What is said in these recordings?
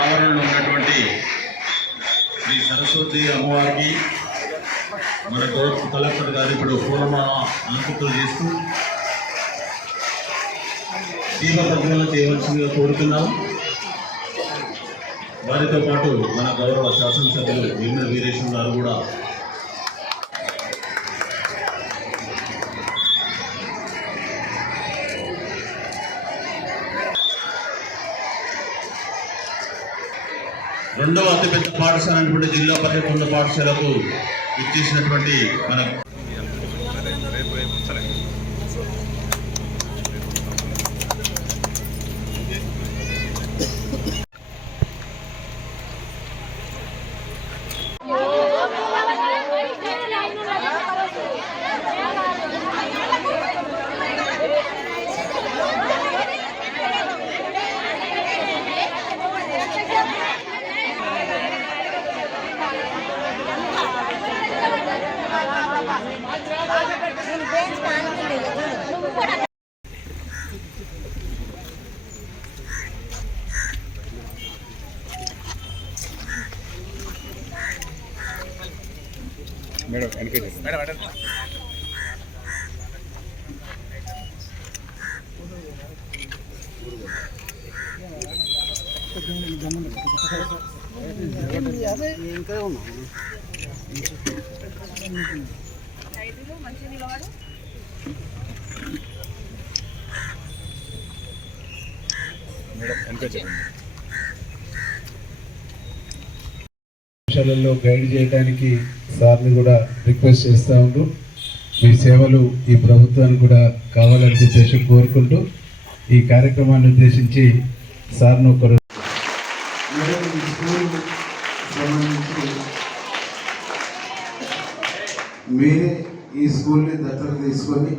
ఆవరణలో ఉన్నటువంటి శ్రీ సరస్వతి అమ్మవారికి మన గౌరవ కలెక్టర్ గారు ఇప్పుడు పూలమాల అంకితులు చేస్తూ దీప ప్రజ్వలన చేయవలసిందిగా కోరుతున్నాం. వారితో పాటు మన గౌరవ శాసనసభ్యులు భీమన వీరేశం గారు కూడా రెండవ అతిపెద్ద పాఠశాల అనేటువంటి జిల్లా పరిషత్ ఉన్న పాఠశాలకు ఇచ్చేసినటువంటి మన మేడం వెనక మేడం ఇంకా ఉన్నాను ఐదులో మంచి నిలవాడు మేడం వెనక చెప్పండి విషయాలలో గైడ్ చేయడానికి సార్ని కూడా రిక్వెస్ట్ చేస్తూ ఉండు. మీ సేవలు ఈ ప్రభుత్వానికి కూడా కావాలని చెప్పేసి కోరుకుంటూ ఈ కార్యక్రమాన్ని ఉద్దేశించి సార్ను ఒకరు సంబంధించి మీరే ఈ స్కూల్ని దత్తత తీసుకొని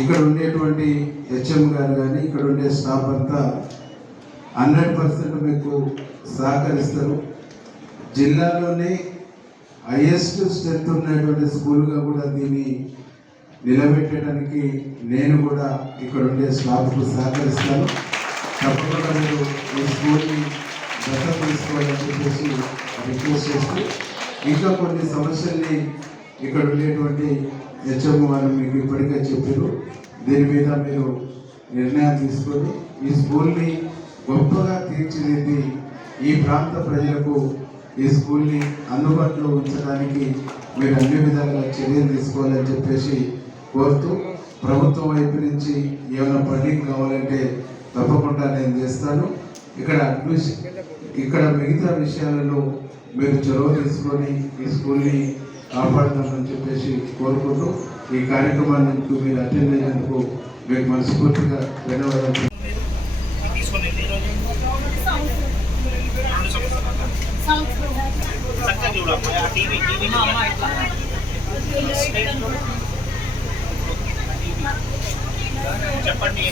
ఇక్కడ ఉండేటువంటి హెచ్ఎం గారు కానీ ఇక్కడ ఉండే స్టాఫ్ అంతా హండ్రెడ్ పర్సెంట్ మీకు సహకరిస్తారు. జిల్లాలోనే హైయెస్ట్ స్ట్రెంత్ ఉన్నటువంటి స్కూల్గా కూడా దీన్ని నిలబెట్టడానికి నేను కూడా ఇక్కడ ఉండే స్టాఫ్కు సహకరిస్తాను. తప్పకుండా మీరు ఈ స్కూల్ని దత్త తీసుకోవాలని చెప్పేసి రిక్వెస్ట్ చేస్తూ ఇంకా కొన్ని సమస్యల్ని ఇక్కడ ఉండేటువంటి హెచ్ఎం వారు మీకు ఇప్పటికే చెప్పారు. దీని మీద మీరు నిర్ణయం తీసుకొని ఈ స్కూల్ని గొప్పగా తీర్చిదిద్ది ఈ ప్రాంత ప్రజలకు ఈ స్కూల్ని అందుబాటులో ఉంచడానికి మీరు అన్ని విధాలుగా చర్యలు తీసుకోవాలని చెప్పేసి కోరుతూ ప్రభుత్వం వైపు నుంచి ఏమైనా ఫండింగ్ కావాలంటే తప్పకుండా నేను చేస్తాను. ఇక్కడ అడ్మిషన్ ఇక్కడ మిగతా విషయాలలో మీరు చొరవ తీసుకొని ఈ స్కూల్ని కాపాడదామని చెప్పేసి కోరుకుంటూ ఈ కార్యక్రమానికి మీరు అటెండ్ అయినందుకు మీకు మనస్ఫూర్తిగా ధన్యవాదాలు. చెప్పండి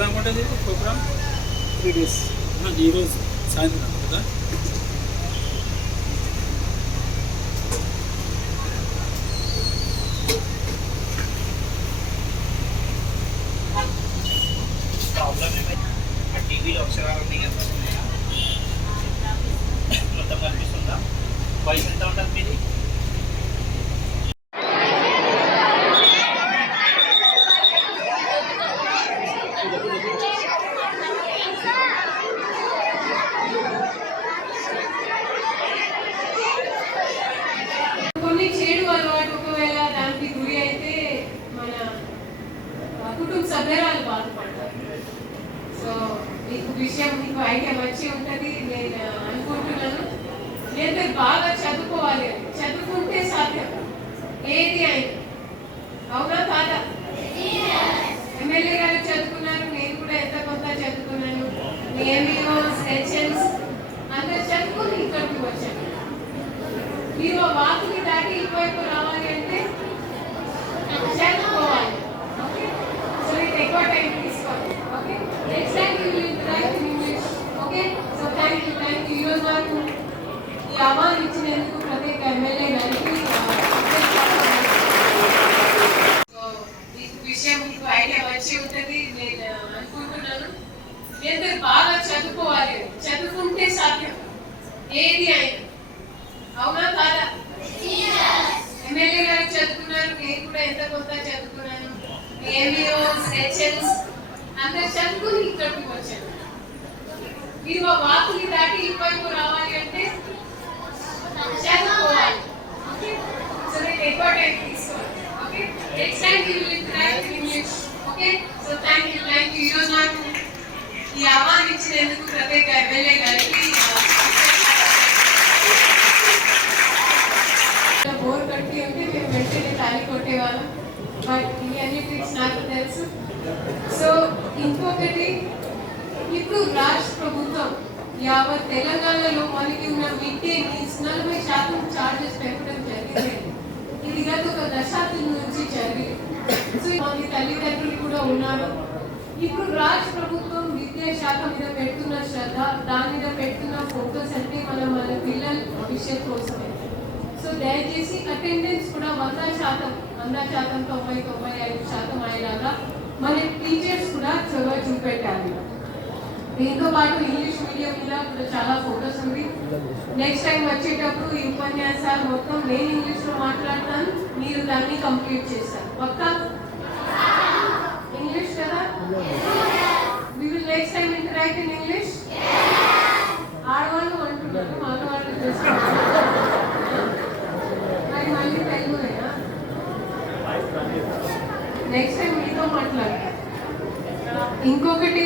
ఎప్పుడు అనుకుంటుంది ప్రోగ్రామ్? Three days. ఈరోజు సాయంత్రం కదా ప్రాబ్లం ఆ టీవీలో అక్షరాలన్నీ కనిపిస్తున్నాయా మొత్తం కనిపిస్తుందా వయసు ఎంత ఉంటుంది మీది కొన్ని చెడు అలవాటు ఒకవేళ దానికి గురి అయితే మన ఆ, కుటుంబ సభ్యురాలు బాధపడతారు సో మీకు విషయం మీకు ఐడియా వచ్చి ఉంటుంది నేను అనుకుంటున్నాను. నేను బాగా చదువుకోవాలి. చదువుకుంటే సాధ్యం. ఏది అయినా. అవునా కాదా? ఎమ్మెల్యే గారు చదువుకున్నారు నేను కూడా ఎంత కొంత చదువుకున్నాను. ఎంబీఓస్ హెచ్ఎన్స్ అందరు చదువుకుని ఇక్కడికి వచ్చాను. మీరు ఆ వాకుని దాటి ఇటువైపు రావాలి అంటే చదువుకోవాలి ఓకే సో ఇది ఎక్కువ టైం తీసుకోవాలి okay next time you will write in English okay so thank you thank you ఈరోజు నాకు ఈ అవార్డు ఇచ్చినందుకు ప్రత్యేక ఎమ్మెల్యే గారికి విషయం మీకు ఐడియా వచ్చి ఉంటుంది నేను అనుకుంటున్నాను. మీరు బాగా చదువుకోవాలి. చదువుకుంటే సాధ్యం. ఏది అయినా. అవునా కాదా? ఎమ్మెల్యే గారు చదువుకున్నారు నేను కూడా ఎంత కొంత చదువుకున్నాను. ఎంబీఓస్ హెచ్ఎన్స్ అందరు చదువుకుని ఇక్కడికి వచ్చాను మీరు ఆ వాకుని దాటి ఇటువైపు రావాలి అంటే చదువుకోవాలి ఓకే సో నేను ఎక్కువ టైం తీసుకోవాలి okay next time you will write in English okay so thank you thank you ఈరోజు నాకు ఈ అవార్డు ఇచ్చినందుకు ప్రత్యేక ఎమ్మెల్యే గారికి బోర్ కట్టి ఉంటే మేము వెంటనే తాళి కొట్టేవాళ్ళం బట్ ఇవన్నీ ట్రిక్స్ నాకు తెలుసు సో ఇంకొకటి ఇప్పుడు రాష్ట్ర ప్రభుత్వం యావత్ తెలంగాణలో మనకి ఉన్న మిడ్ డే మీల్స్ నలభై శాతం చార్జెస్ పెట్టడం జరిగింది. ఇది గత ఒక దశాబ్దం నుంచి జరిగింది. సో మంది తల్లిదండ్రులు కూడా ఉన్నారు. ఇప్పుడు రాష్ట్ర ప్రభుత్వం విద్యాశాఖ మీద పెడుతున్న శ్రద్ధ దాని మీద పెడుతున్న ఫోకస్ అంటే మనం మన పిల్లల భవిష్యత్ కోసమే. సో దయచేసి అటెండెన్స్ కూడా వంద శాతం వంద శాతం తొంభై తొంభై ఐదు శాతం అయ్యేలాగా మన టీచర్స్ కూడా చొరవ చూపెట్టాలి. దీంతో పాటు ఇంగ్లీష్ కూడా చాలా ఫోటోస్ ఉంది. నెక్స్ట్ టైం వచ్చేటప్పుడు ఈ ఉపన్యాసాలు మొత్తం నేను ఇంగ్లీష్లో మాట్లాడతాను మీరు దాన్ని కంప్లీట్ చేస్తారు. ఒక్క ఇంగ్లీష్ కదా? We will next time interact in English ఆడవాళ్ళు అంటున్నారు మగవాళ్ళు చేస్తారు. మరి మళ్ళీ తెలుగునేనా నెక్స్ట్ టైం మీతో మాట్లాడతాను. ఇంకొకటి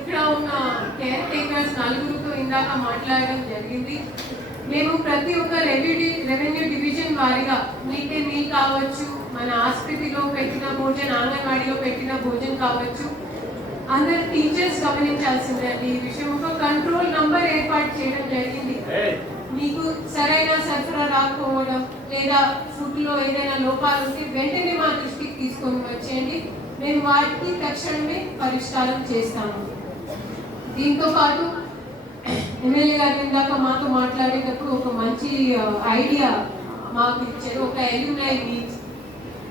ఇక్కడ ఉన్న కేర్ టేకర్స్ నలుగురితో ఇందాక మాట్లాడడం జరిగింది. మేము ప్రతి ఒక్క రెవెన్యూ రెవెన్యూ డివిజన్ వారిగా డే మీల్ కావచ్చు మన ఆసుపత్రిలో పెట్టిన భోజనం అంగన్వాడీలో పెట్టిన భోజనం కావచ్చు అందరు టీచర్స్ గమనించాల్సిందండి. ఈ విషయం ఒక కంట్రోల్ నంబర్ ఏర్పాటు చేయడం జరిగింది. మీకు సరైన సరఫరా రాకపోవడం లేదా ఫుడ్లో ఏదైనా లోపాలు ఉంటే వెంటనే మా దృష్టికి తీసుకొని వచ్చేయండి. మేము వాటికి తక్షణమే పరిష్కారం చేస్తాము. దీంతో పాటు ఎమ్మెల్యే గారు ఇందాక మాతో మాట్లాడేటప్పుడు ఒక మంచి ఐడియా మాకు ఇచ్చారు. ఒక ఎల్యూనై మీట్.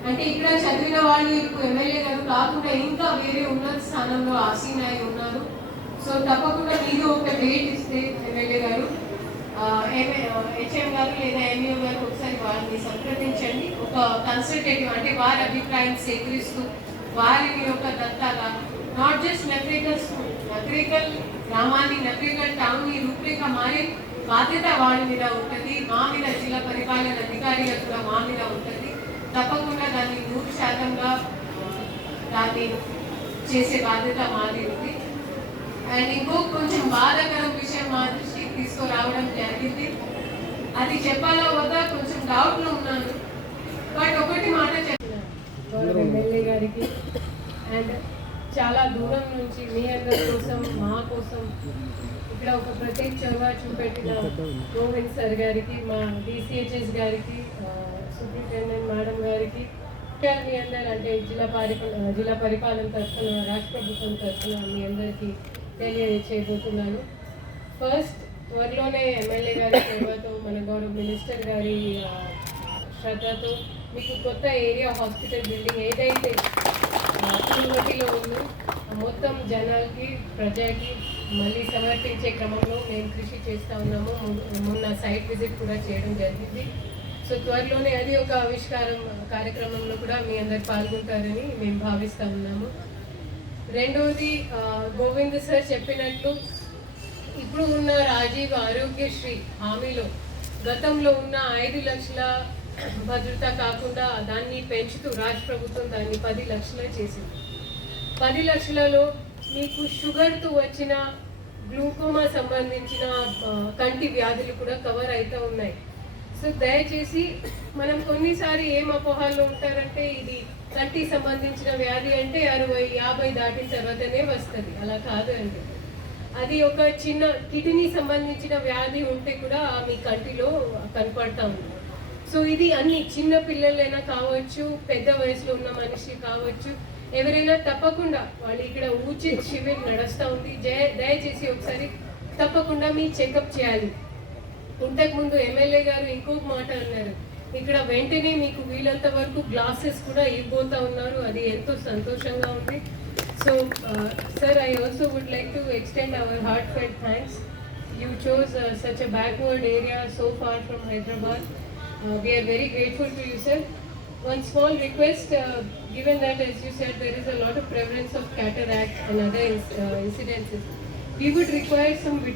అంటే ఇక్కడ చదివిన వాళ్ళు ఇప్పుడు ఎమ్మెల్యే గారు కాకుండా ఇంకా వేరే ఉన్నత స్థానంలో ఆసీనాయి ఉన్నారు. సో తప్పకుండా మీరు ఒక డేట్ ఇస్తే ఎమ్మెల్యే గారు హెచ్ఎం గారు లేదా ఎంఈఓ గారు ఒకసారి వారిని సంప్రదించండి. ఒక కన్సల్టేటివ్ అంటే వారి అభిప్రాయం సేకరిస్తూ వారిని ఒక దత్తాగా not just Nakarikal school Nakarikal గ్రామాన్ని నకరికల్ టౌన్ని రూపురేఖ మారే బాధ్యత వాళ్ళ మీద ఉంటుంది. మా మీద జిల్లా పరిపాలన అధికారిగా కూడా మా మీద ఉంటుంది. తప్పకుండా దాన్ని నూరు శాతంగా దాన్ని చేసే బాధ్యత మాది ఉంది. అండ్ ఇంకో కొంచెం బాధాకరం విషయం మా దృష్టికి తీసుకురావడం జరిగింది. అది చెప్పాలో వద్దా? కొంచెం డౌట్లో ఉన్నాను. బట్ ఒకటి మాట చెప్పిన ఎమ్మెల్యే గారికి అండ్ చాలా దూరం నుంచి మీ అందరి కోసం మా కోసం ఇక్కడ ఒక ప్రత్యేక చొరవ చూపెట్టిన గోవింద్ సార్ గారికి మా డిసిహెచ్ఎస్ గారికి సూపరింటెండెంట్ మేడం గారికి ఇంకా మీ అందరు అంటే జిల్లా పరిపాలన జిల్లా పరిపాలన తరఫున రాష్ట్ర ప్రభుత్వం తరఫున మీ అందరికీ తెలియజేయబోతున్నాను. ఫస్ట్ త్వరలోనే ఎమ్మెల్యే గారి సేవతో మన గౌరవ మినిస్టర్ గారి శ్రద్ధతో మీకు కొత్త ఏరియా హాస్పిటల్ బిల్డింగ్ ఏదైతే తిరుపతిలో ఉంది. మొత్తం జనాలకి ప్రజలకి మళ్ళీ సమర్పించే క్రమంలో మేము కృషి చేస్తూ ఉన్నాము. మొన్న సైట్ విజిట్ కూడా చేయడం జరిగింది. సో త్వరలోనే అది ఒక ఆవిష్కారం కార్యక్రమంలో కూడా మీ అందరు పాల్గొంటారని మేము భావిస్తూ ఉన్నాము. రెండవది గోవింద్ సార్ చెప్పినట్లు ఇప్పుడు ఉన్న రాజీవ్ ఆరోగ్యశ్రీ హామీలో గతంలో ఉన్న ఐదు లక్షల భద్రత కాకుండా దాన్ని పెంచుతూ రాష్ట్ర ప్రభుత్వం దాన్ని పది లక్షలే చేసింది. పది లక్షలలో మీకు షుగర్తో వచ్చిన గ్లూకోమా సంబంధించిన కంటి వ్యాధులు కూడా కవర్ అవుతూ ఉన్నాయి. సో దయచేసి మనం కొన్నిసారి ఏం అపోహాల్లో ఉంటారంటే ఇది కంటి సంబంధించిన వ్యాధి అంటే అరవై యాభై దాటిన తర్వాతనే వస్తుంది. అలా కాదు అండి. అది ఒక చిన్న కిడ్నీ సంబంధించిన వ్యాధి ఉంటే కూడా మీ కంటిలో కనపడతా ఉంది. సో ఇది అన్ని చిన్న పిల్లలైనా కావచ్చు పెద్ద వయసులో ఉన్న మనిషి కావచ్చు ఎవరైనా తప్పకుండా వాళ్ళు ఇక్కడ ఉచిత్ శిబిర్ నడుస్తూ ఉంది. జయ దయచేసి ఒకసారి తప్పకుండా మీ చెకప్ చేయాలి. ఇంతకుముందు ఎమ్మెల్యే గారు ఇంకొక మాట అన్నారు. ఇక్కడ వెంటనే మీకు వీలంత వరకు గ్లాసెస్ కూడా ఇవ్వబోతా ఉన్నారు. అది ఎంతో సంతోషంగా ఉంది. So sir I also would like to extend our heartfelt thanks you chose such a backward area so far from Hyderabad we are very grateful to you sir one small request Given that, as you said, there is a lot of prevalence of cataracts and other uh, incidences, we would require some vitamin